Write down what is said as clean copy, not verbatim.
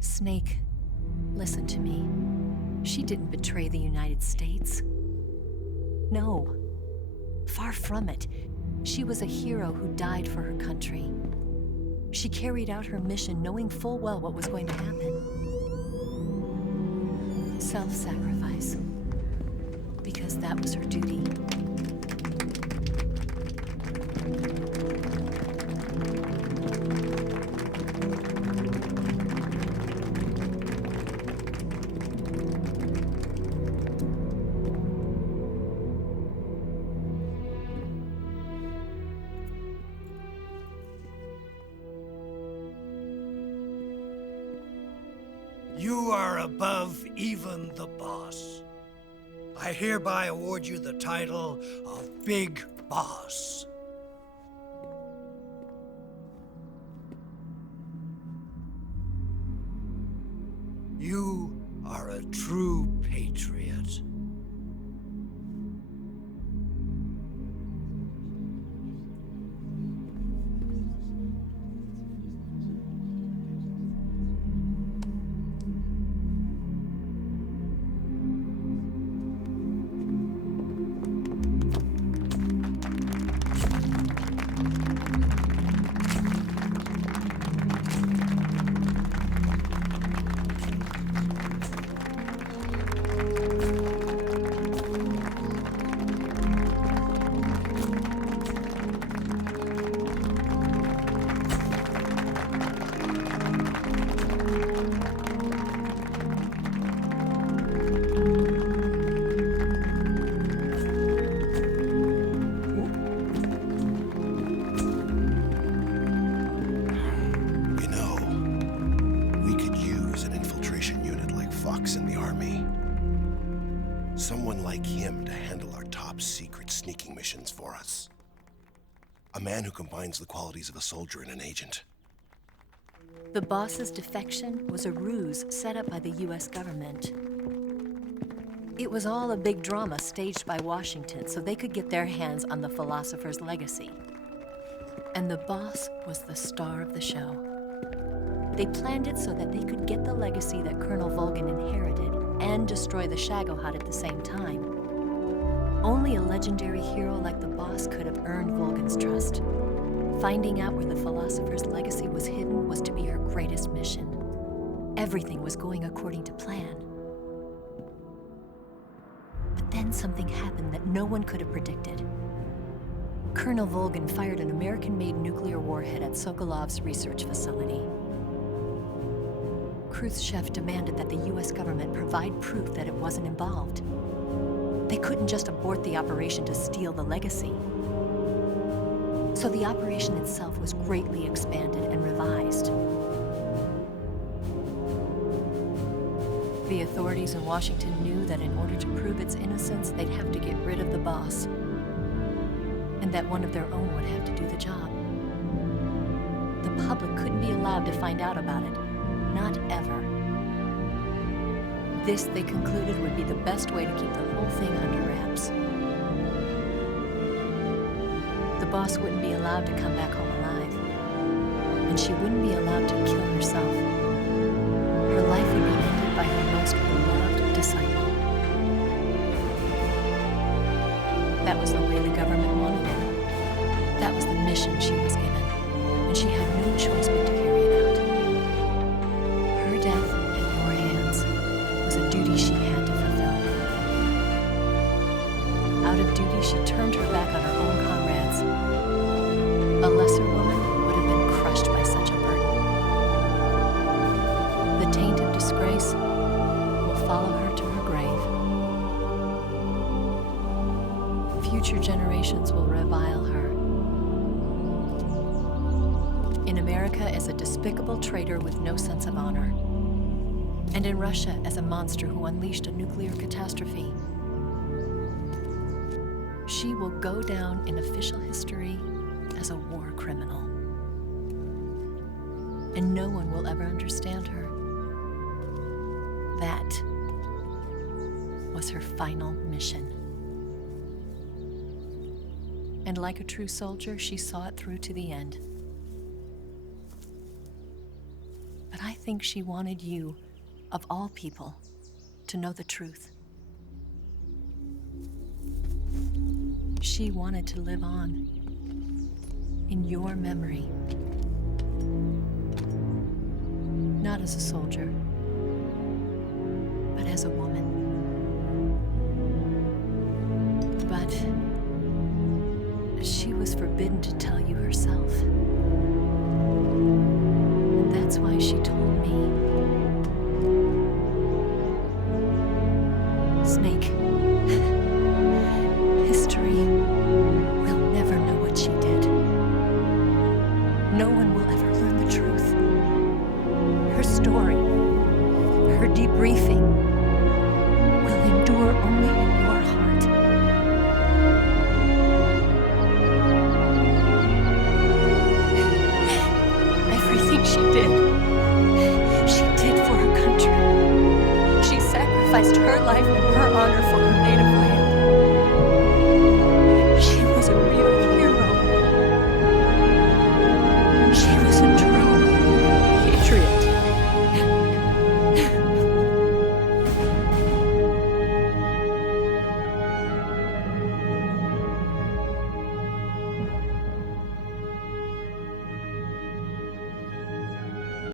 Snake, listen to me. She didn't betray the United States. No. Far from it. She was a hero who died for her country. She carried out her mission knowing full well what was going to happen. Self-sacrifice. Because that was her duty. You are above even the boss. I hereby award you the title of Big Boss. You are a true patriot. In the army. Someone like him to handle our top secret sneaking missions for us. A man who combines the qualities of a soldier and an agent. The boss's defection was a ruse set up by the US government. It was all a big drama staged by Washington so they could get their hands on the philosopher's legacy. And the boss was the star of the show. They planned it so that they could get the legacy that Colonel Volgin inherited and destroy the Shagohod at the same time. Only a legendary hero like the boss could have earned Volgin's trust. Finding out where the philosopher's legacy was hidden was to be her greatest mission. Everything was going according to plan. But then something happened that no one could have predicted. Colonel Volgin fired an American-made nuclear warhead at Sokolov's research facility. Khrushchev demanded that the US government provide proof that it wasn't involved. They couldn't just abort the operation to steal the legacy. So the operation itself was greatly expanded and revised. The authorities in Washington knew that in order to prove its innocence, they'd have to get rid of the boss, and that one of their own would have to do the job. The public couldn't be allowed to find out about it. Not ever. This, they concluded, would be the best way to keep the whole thing under wraps. The boss wouldn't be allowed to come back home alive, and she wouldn't be allowed to kill herself. Her life would be ended by her most beloved disciple. That was the way the government wanted it. That was the mission she was given, and she had no choice but to carry it out. Her death in your hands was a duty she had to fulfill. Out of duty, she turned her back on her own comrades. A lesser woman would have been crushed by such a burden. The taint of disgrace will follow her to her grave. Future generations will revile her. In America as a despicable traitor with no sense of honor. And in Russia as a monster who unleashed a nuclear catastrophe. She will go down in official history as a war criminal. And no one will ever understand her. That was her final mission. And like a true soldier, she saw it through to the end. But I think she wanted you, of all people, to know the truth. She wanted to live on in your memory. Not as a soldier, but as a woman. But she was forbidden to tell you herself. And that's why she told me. Snake, history will never know what she did. No one will ever learn the truth. Her story, her debriefing, will endure only in your heart. Everything she did for her country. She sacrificed her life and her honor